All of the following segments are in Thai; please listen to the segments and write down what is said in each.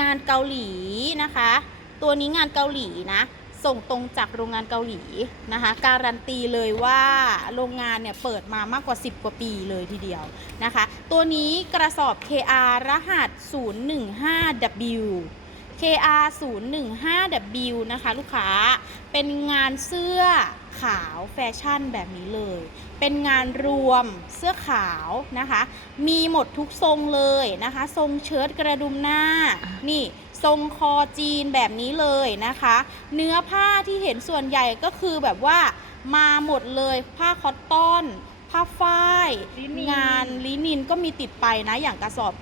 งานเกาหลีนะคะ ตัวนี้งานเกาหลีนะ ส่งตรงจากโรงงานเกาหลีนะคะ การันตีเลยว่าโรงงานเนี่ยเปิดมามากกว่า 10 กว่าปีเลยทีเดียวนะคะ ตัวนี้กระสอบ KR รหัส 015W KR 015W นะคะ ลูกค้าเป็นงานเสื้อ ขาวแฟชั่นแบบนี้เลย เป็นงานรวมเสื้อขาวนะคะ มีหมดทุกทรงเลยนะคะ ทรงเชิ้ตกระดุมหน้า นี่ทรงคอจีนแบบนี้เลยนะคะ เนื้อผ้าที่เห็นส่วนใหญ่ก็คือแบบว่ามาหมดเลยผ้าคอตตอนผ้าฝ้ายลินินงานลินินก็มีติดไปนะอย่างกระสอบ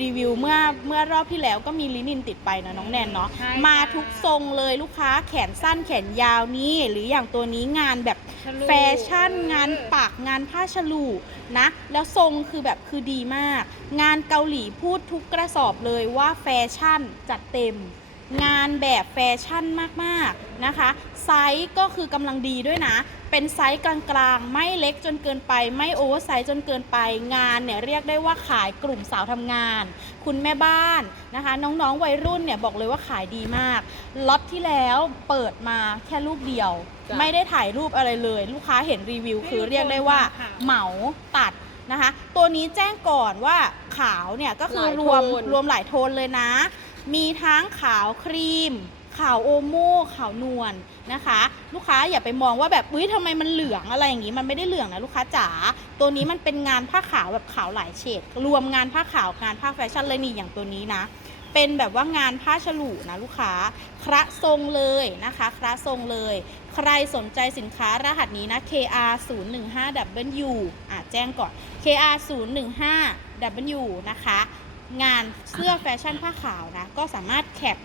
รีวิวเมื่อเมื่อรอบที่แล้วก็มีลินินติดไปนะน้องแนนเนาะใช่มาจ้ะทุกทรงเลยลูกค้าแขนสั้นแขนยาวนี่ หรืออย่างตัวนี้งานแบบฉลุ แฟชั่นงานปักงานผ้าฉลูนะ แล้วทรงคือแบบคือดีมาก งานเกาหลีพูดทุกกระสอบเลยว่าแฟชั่นจัดเต็ม งานแบบแฟชั่นมากๆนะคะ ไซส์ก็คือกำลังดีด้วยนะ เป็นไซส์กลางๆ ไม่เล็กจนเกินไป ไม่โอเวอร์ไซส์จนเกินไป งานเนี่ยเรียกได้ว่าขายกลุ่มสาวทำงาน คุณแม่บ้านนะคะ น้องๆวัยรุ่นเนี่ยบอกเลยว่าขายดีมาก ล็อตที่แล้วเปิดมาแค่ลูกเดียวจ้ะไม่ได้ถ่ายรูปอะไรเลย ลูกค้าเห็นรีวิว คือเรียกได้ว่าค่ะเหมาตัดนะคะ ตัวนี้แจ้งก่อนว่าขาวเนี่ยก็คือหลายรวมโทนรวมหลายโทนเลยนะ มีทั้งขาวครีม ขาวโอโม่ขาวนวลนะคะ ลูกค้าอย่าไปมองว่าแบบอุ้ยทำไมมันเหลืองอะไรอย่างงี้มันไม่ได้เหลืองนะลูกค้าจ๋าตัวนี้มันเป็นงานผ้าขาวแบบขาวหลายเฉดรวมงานผ้าขาวงานผ้าแฟชั่นเลยนี่อย่างตัวนี้นะเป็นแบบว่างานผ้าฉลุนะลูกค้า คระทรงเลยนะคะ คระทรงเลย ใครสนใจสินค้ารหัสนี้นะ KR 0 1 5 W อะแจ้งก่อน KR 0 1 5 W นะคะ งานเสื้อแฟชั่นผ้าขาวนะ ก็สามารถแคป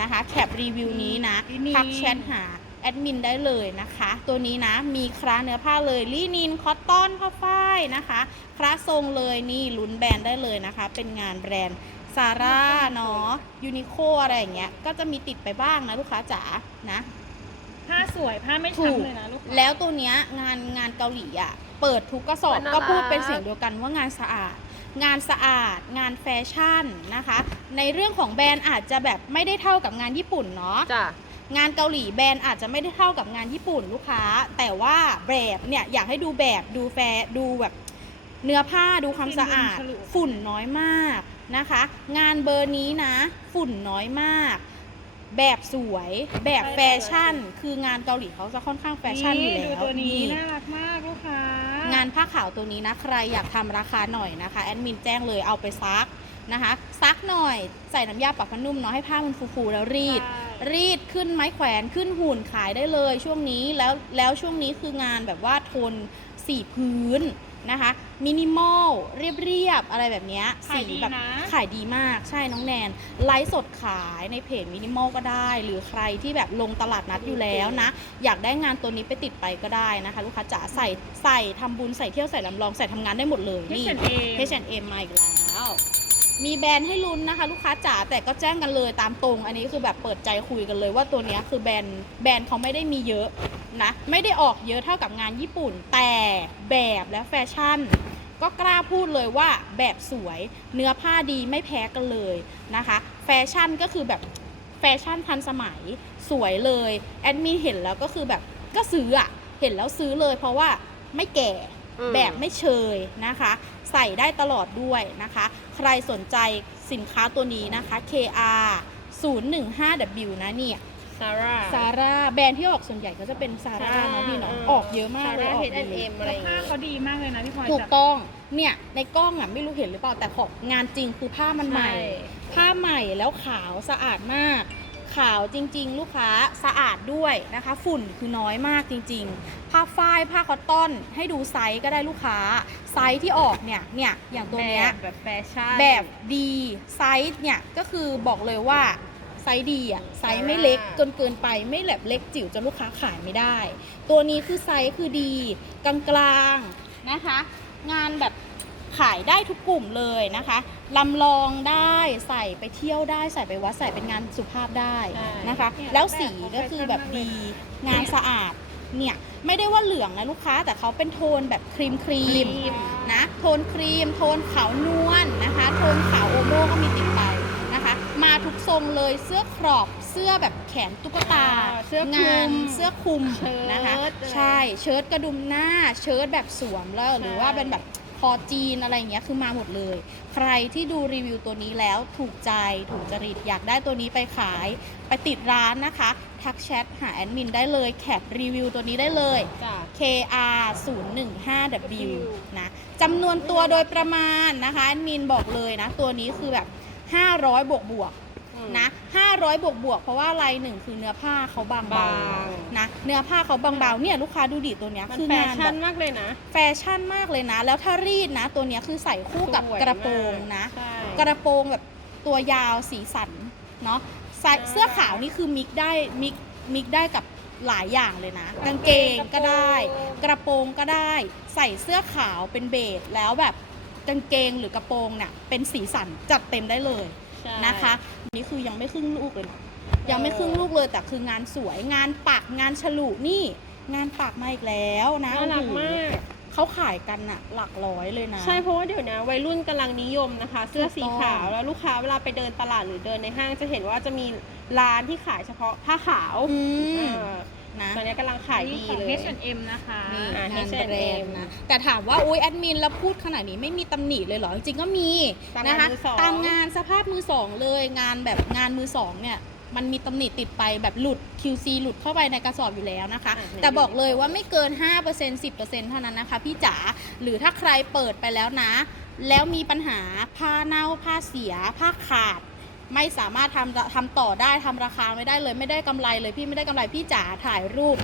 นะคะแคปรีวิวนี้นะลินินทักแชทหาแอดมินได้เลยนะคะ ตัวนี้นะมีคราเนื้อผ้าเลยลีนินคอตตอนผ้าฝ้ายนะคะคราทรงเลยนี่ลุ้นแบรนด์ได้เลยนะคะ เป็นงานแบรนด์ซาร่าเนาะยูนิโคอะไรอย่างเงี้ยก็จะมีติดไปบ้างนะลูกค้าจ๋านะผ้าสวยผ้าไม่ถูกช้ำเลยนะลูกค้าแล้วตัวเนี้ยงานงานเกาหลีอะเปิดทุกกระสอบมันน่าก็พูดรักเป็นเสียงเดียวกันว่างานสะอาด งานสะอาด งานแฟชั่นนะคะ ในเรื่องของแบรนด์อาจจะแบบไม่ได้เท่ากับงานญี่ปุ่นเนาะจ้ะงานเกาหลีแบรนด์อาจจะไม่ได้เท่ากับงานญี่ปุ่นลูกค้า แต่ว่าแบบเนี่ยอยากให้ดูแบบดูแฟดูแบบเนื้อผ้าดูความสะอาด ฝุ่นน้อยมากนะคะ งานเบอร์นี้นะ ฝุ่นน้อยมาก แบบสวยแบบแฟชั่น คืองานเกาหลีเขาจะค่อนข้างแฟชั่นอยู่แล้วดูตัวนี้นี่น่ารักมากลูกค้างานผ้าขาวตัวนี้นะใครอยากทำราคาหน่อยนะคะแอดมินแจ้งเลยเอาไปซักนะคะซักหน่อยใส่น้ำยาปรับผ้านุ่มเนาะให้ผ้ามันฟูๆแล้วรีดใช่รีดขึ้นไม้แขวนขึ้นหุ่นขายได้เลยช่วงนี้แล้วแล้วช่วงนี้คืองานแบบว่าโทนสีพื้นนะคะ มินิมอลเรียบๆ อะไรแบบเนี้ยขายสีดีแบบนะขายดีมากใช่น้องแนน ไลฟ์สดขายในเพจมินิมอลก็ได้ หรือใครที่แบบลงตลาดนัดอยู่แล้วนะ อยากได้งานตัวนี้ไปติดไปก็ได้นะคะ ลูกค้าจ๋าใส่ใส่ทำบุญใส่เที่ยวใส่ลำลองใส่ทำงานได้หมดเลยนี่ H&M H&M มาอีกแล้ว มีแบรนด์ให้ลุ้นนะคะ ลูกค้าจ๋าแต่ก็แจ้งกันเลยตามตรง อันนี้คือแบบเปิดใจคุยกันเลยว่าตัวนี้คือแบรนด์แบรนด์เขาไม่ได้มีเยอะนะไม่ได้ออกเยอะเท่ากับงานญี่ปุ่น แต่แบบและแฟชั่น ก็กล้าพูดเลยว่าแบบสวย เนื้อผ้าดีไม่แพ้กันเลยนะคะ แฟชั่นก็คือแบบแฟชั่นทันสมัยสวยเลยแอดมินเห็นแล้วก็คือแบบก็ซื้ออะเห็นแล้วซื้อเลยเพราะว่าไม่แก่ แบบไม่เชยนะคะ ใส่ได้ตลอดด้วยนะคะ ใครสนใจสินค้าตัวนี้นะคะ KR 015W นะเนี่ยซาร่าซาร่าแบรนด์ที่ออกส่วนใหญ่ก็จะเป็นซาร่า Zara เนาะพี่เนาะเออออกเยอะมากเลย Zara ออกดี H&M อะไรอย่างผ้างี้เขาดีมากเลยนะพี่พลอยถูกจับต้อง เนี่ย ในกล้องอะไม่รู้เห็นหรือเปล่าแต่ของงานจริงคือผ้ามันใหม่ใช่ผ้าใหม่แล้วขาวสะอาดมาก ขาวจริง ๆ ลูกค้าสะอาดด้วยนะคะ ฝุ่นคือน้อยมากจริง ๆ ผ้าฝ้ายผ้าคอตตอน ให้ดูไซส์ก็ได้ลูกค้า ไซส์ที่ออกเนี่ยเนี่ยอย่างตัวเนี้ยแบบแฟชั่นแบบดีไซส์เนี่ยก็คือบอกเลยว่าไซส์ดีอะไซส์ไม่เล็กจนเกินไปไม่แบบเล็กจิ๋วจนลูกค้าขายไม่ได้ ตัวนี้คือไซส์คือดีกลางๆนะคะ งานแบบ ขายได้ทุกกลุ่มเลยนะคะลำลองได้ใส่ไปเที่ยวได้ใส่ไปวัดใส่เป็นงานสุภาพได้ใช่นะคะเนี่ยแล้วสีแบบก็คือแบบแฟชั่นมากเลยดีงานสะอาดเนี่ยไม่ได้ว่าเหลืองนะลูกค้าแต่เขาเป็นโทนแบบครีมครีมนะโทนครีม โทนขาวนวลนะคะ โทนขาวโอโม่ก็มีติดไปนะคะ มาทุกทรงเลยเสื้อครอบเสื้อแบบแขนตุ๊กตาอ่าเสื้อคลุมงานเสื้อคลุมเชิ้ตนะคะอะไรใช่เชิ้ตกระดุมหน้าเชิ้ตแบบสวมแล้วหรือว่าเป็นแบบค อจีนอะไรอย่างเงี้ยคือมาหมดเลย ใครที่ดูรีวิวตัวนี้แล้วถูกใจถูกจริตอยากได้ตัวนี้ไปขาย ไปติดร้านนะคะ ทักแชทหาแอดมินได้เลยแคปรีวิวตัวนี้ได้เลย จ้ะ KR 0 1 5 W นะจำนวนตัวโดยประมาณนะคะแอดมินบอกเลยนะ ตัวนี้คือแบบ 500 บวกบวกๆนะ 500 บวกบวกๆเพราะว่าลายหนึ่งคือเนื้อผ้าเขาบางเบาบางนะเนื้อผ้าเขาบางเบาเนี่ยลูกค้าดูดิตัวเนี้ยมันคือแฟงานแบชั่นบมากเลยนะ แฟชั่นมากเลยนะ แล้วถ้ารีดนะ ตัวเนี้ยคือใส่คู่กับสวยกระโปรงมากนะใช่ กระโปรงแบบตัวยาวสีสันเนาะใส่อ่า เสื้อขาวนี่คือมิกได้มิกมิกได้กับหลายอย่างเลยนะกางเกงก็ได้ กระโปรงก็ได้ ใส่เสื้อขาวเป็นเบสแล้วแบบกางเกงหรือกระโปรงเนี่ยเป็นสีสันจัดเต็มได้เลย ใช่ นะคะนี่คือยังไม่ครึ่งลูกเลยนะยังไม่ครึ่งลูกเลยแต่คืองานสวยงานปักงานฉลุนี่ งานปักมาอีกแล้วนะน่ารักโอ้โหมาก เขาขายกันอะหลักร้อยเลยนะ ใช่เพราะว่าเดี๋ยวนี้วัยรุ่นกำลังนิยมนะคะ เสื้อสีถูกต้องขาว แล้วลูกค้าเวลาไปเดินตลาดหรือเดินในห้างจะเห็นว่าจะมีร้านที่ขายเฉพาะผ้าขาวอืม อ่า นะตอนนี้กำลังขายดีของเลย H&M นะคะนี่อะงาน H&M แบรนด์นะแต่ถามว่าอุ้ยแอดมินแล้วพูดขนาดนี้ไม่มีตำหนิเลยเหรอ จริงๆก็มีตามนะงานคะมือสอง ตามงานสภาพมือสองเลยงานแบบงานมือสองเนี่ย มันมีตำหนิติดไปแบบหลุด QC หลุดเข้าไปในกระสอบอยู่แล้วนะคะ อะแต่บอกเลยว่าไม่เกิน 5% 10%เท่านั้นนะคะพี่จ๋าหรือถ้าใครเปิดไปแล้วนะ แล้วมีปัญหาผ้าเน่าผ้าเสียผ้าขาด ไม่สามารถทำทำต่อได้ทำราคาไม่ได้เลย ไม่ได้กำไรเลยพี่ไม่ได้กำไรพี่จ๋าถ่ายรูป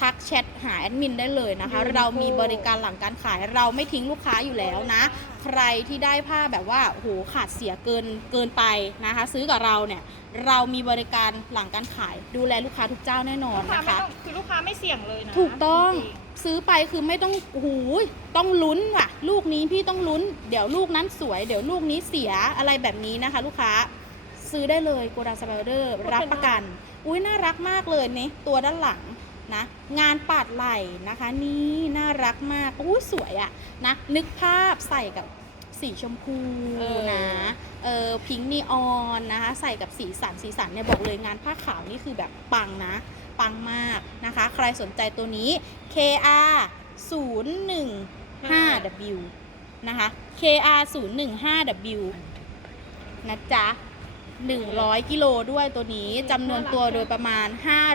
ทักแชทหาแอดมินได้เลยนะคะ Beautiful เรามีบริการหลังการขายเราไม่ทิ้งลูกค้าอยู่แล้วนะ ใครที่ได้ผ้าแบบว่าโอ้โหขาดเสียเกินเกินไปนะคะ ซื้อกับเราเนี่ยเรามีบริการหลังการขาย ดูแลลูกค้าทุกเจ้าแน่นอนลูกค้านะไม่คะต้องคือลูกค้าไม่เสี่ยงเลยนะถูกต้องจริซื้อไปคือไม่ต้องโอ้โหูยต้องลุ้นว่ะ ลูกนี้พี่ต้องลุ้น เดี๋ยวลูกนั้นสวย เดี๋ยวลูกนี้เสียอะไรแบบนี้นะคะ ลูกค้า ซื้อได้เลยโกดังสไปเดอร์รับประกัน อุ้ยน่ารักมากเลยนี่ตัวด้านหลังนะงานปาดไหล่นะคะนี่น่ารักมากอู้สวยอะนะนึกภาพใส่กับสีชมพูเออนะเออพิงนีออนนะคะใส่กับสีสันสีสันเนี่ยบอกเลยงานผ้าขาวนี่คือแบบปังนะ ปังมากนะคะ ใครสนใจตัวนี้ KR 0 1 5 W นะคะ KR 0 1 5 W นะจ๊ะ 100 กิโลด้วยตัวนี้จำนวนตัวโดยประมาณ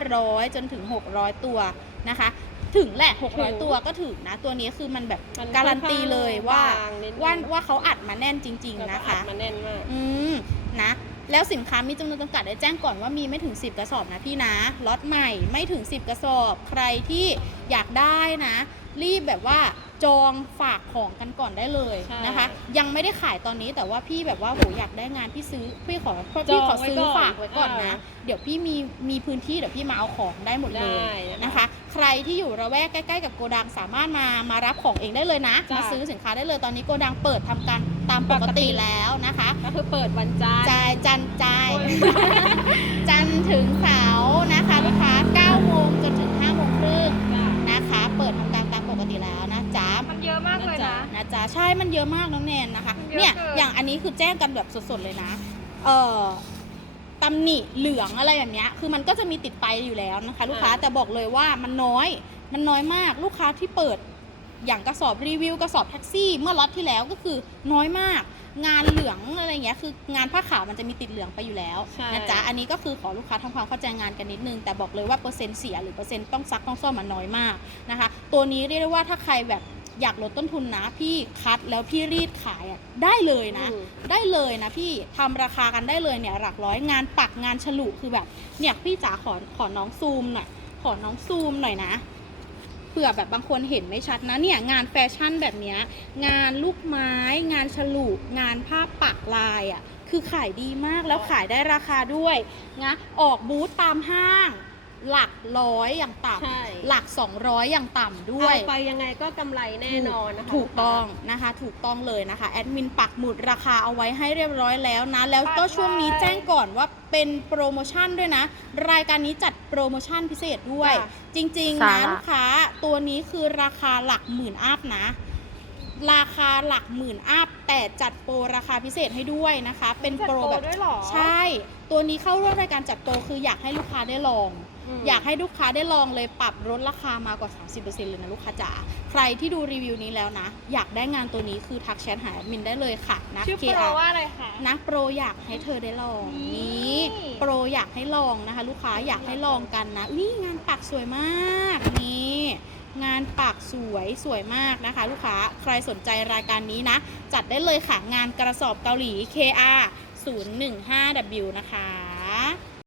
500 จนถึง 600 ตัวนะคะ ถึงแหละ 600 ตัวก็ถึงนะ ตัวนี้คือมันแบบมันการันตีเลยว่าบางนิดนึง ว่าว่าเขาอัดมาแน่นจริงแล้วๆก็นะอัคะดมาแน่นมาก อืมนะแล้วสินค้ามีจำนวนจำกัดได้แจ้งก่อนว่ามีไม่ถึง 10 กระสอบนะพี่นะล็อตใหม่ไม่ถึง 10 กระสอบใครที่อยากได้นะ รีบแบบว่าจองฝากของกันก่อนได้เลยใช่นะคะ ยังไม่ได้ขายตอนนี้แต่ว่าพี่แบบว่าโหอยากได้งานพี่ซื้อพี่ขอพี่ขอซื้อจองไว้ก่อนฝากไว้ก่อนนะ อ่าเดี๋ยวพี่มีมีพื้นที่เดี๋ยวพี่มาเอาของได้หมดเลยได้นะคะ นะคะ ใครที่อยู่ระแวกใกล้ๆกับโกดังสามารถมามารับของเองได้เลยนะจ้ะมาซื้อสินค้าได้เลยตอนนี้โกดังเปิดทำการตามปกติแล้วนะคะ ก็คือเปิดวันจันทร์ จ่ายจันทร์จ่ายจันทร์ถึงเสาร์นะคะลูกค้า ใช่มันเยอะมากน้องแนนนะคะ มันเยอะเนี่ยเกิน อย่างอันนี้คือแจ้งกันแบบสดๆเลยนะ เอ่อตำหนิเหลืองอะไรแบบเนี้ยคือมันก็จะมีติดไปอยู่แล้วนะคะ ลูกค้าอ่าแต่บอกเลยว่ามันน้อย มันน้อยมากลูกค้าที่เปิด อย่างกระสอบรีวิวกระสอบแท็กซี่ เมื่อล็อตที่แล้วก็คือน้อยมาก งานเหลืองอะไรเงี้ยคืองานผ้าขาวมันจะมีติดเหลืองไปอยู่แล้วใช่ นะจ๊ะอันนี้ก็คือขอลูกค้าทำความเข้าใจงานกันนิดนึง แต่บอกเลยว่าเปอร์เซ็นต์เสียหรือเปอร์เซ็นต์ต้องซักต้องซ่อมมันน้อยมากนะคะ ตัวนี้เรียกได้ว่าถ้าใครแบบ อยากลดต้นทุนนะ พี่คัดแล้วพี่รีดขายอะได้เลยนะ อืม ได้เลยนะพี่ทำราคากันได้เลยเนี่ยหลักร้อยงานปักงานฉลุคือแบบ เนี่ยพี่จ๋าขอขอน้องซูมหน่อยขอน้องซูมหน่อยนะเผื่อแบบบางคนเห็นไม่ชัดนะเนี่ยงานแฟชั่นแบบเนี้ยงานลูกไม้ งานฉลุงานผ้าปักลายอะคือขายดีมากแล้วขายได้ราคาด้วยนะออกบูธตามห้าง หลักร้อยอย่างต่ใช่ำหลัก 200 อย่างต่ำด้วย เอาไปยังไงก็กำไรแน่นอนนะคะถูกต้องนะคะ ถูกต้องเลยนะคะ แอดมินปักหมุดราคาเอาไว้ให้เรียบร้อยแล้วนะ แล้วก็ช่วงนี้แจ้งก่อนว่าเป็นโปรโมชั่นด้วยนะ รายการนี้จัดโปรโมชั่นพิเศษด้วย ค่ะ จริงสาๆนะระ ลูกค้าตัวนี้คือราคาหลักหมื่นอัพนะ ราคาหลักหมื่นอัพแต่จัดโปรราคาพิเศษให้ด้วยนะคะ เป็นโปรแบบ ด้วยเหรอ ใช่ ตัวนี้เข้าร่วมรายการจัดโปรคืออยากให้ลูกค้าได้ลองม อยากให้ลูกค้าได้ลองเลยปรับลดราคามากกว่า 30%เลยนะลูกค้าจ๋าใครที่ดูรีวิวนี้แล้วนะ อยากได้งานตัวนี้คือทักแชทหาแอดมินได้เลยค่ะนะชื่อโปร KR ว่าอะไรคะนะโปรอยากให้เธอได้ลองนี่นี่โปรอยากให้ลองนะคะ ลูกค้าอยากให้ลองกันนะนี่งานปักสวยมากนี่งานปักสวยสวยมากนะคะ ลูกค้าใครสนใจรายการนี้นะ จัดได้เลยค่ะงานกระสอบเกาหลี KR 015W นะคะ